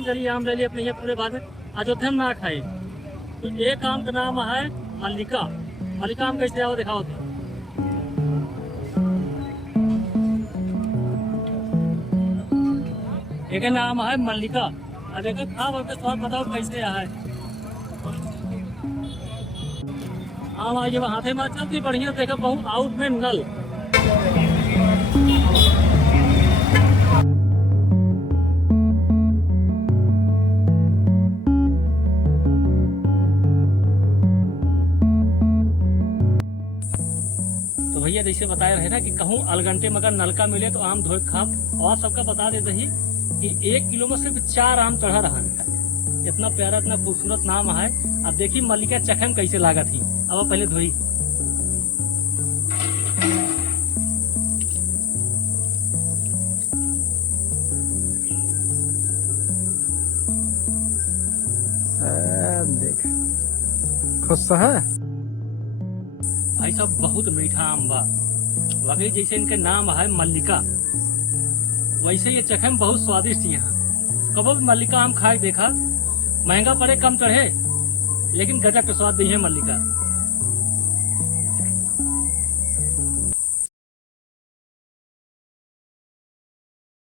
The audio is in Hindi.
दर्शन करिए, आम ले लिए अपने ये पूरे बाद में अयोध्या में ना खाए। तो एक आम का नाम है मल्लिका। मल्लिका आम कैसे आओ दिखाओ तो। एक नाम है मल्लिका। अब एक खा बोल के स्वाद बताओ कैसे है। आम आइए हाथे में चलती बढ़िया, देखो बहुत आउट में नल। तो भैया जैसे बताए रहे ना कि कहूँ अलगंटे में अगर नलका मिले तो आम धोए खाम। और सबका बता देते ही कि 1 किलो में सिर्फ 4 आम चढ़ा रहा है। इतना प्यारा इतना खूबसूरत नाम है। अब देखिए मल्लिका चखम कैसे लागत थी। अब पहले धोई। देख खुश है भाई साहब बहुत मीठा आम बा। वाकई जैसे इनके नाम है मल्लिका, वैसे ये चखम बहुत स्वादिष्ट यहाँ। कबो भी मल्लिका आम खाए देखा, महंगा पड़े कम चढ़े, लेकिन गजब के स्वाद दी है मल्लिका।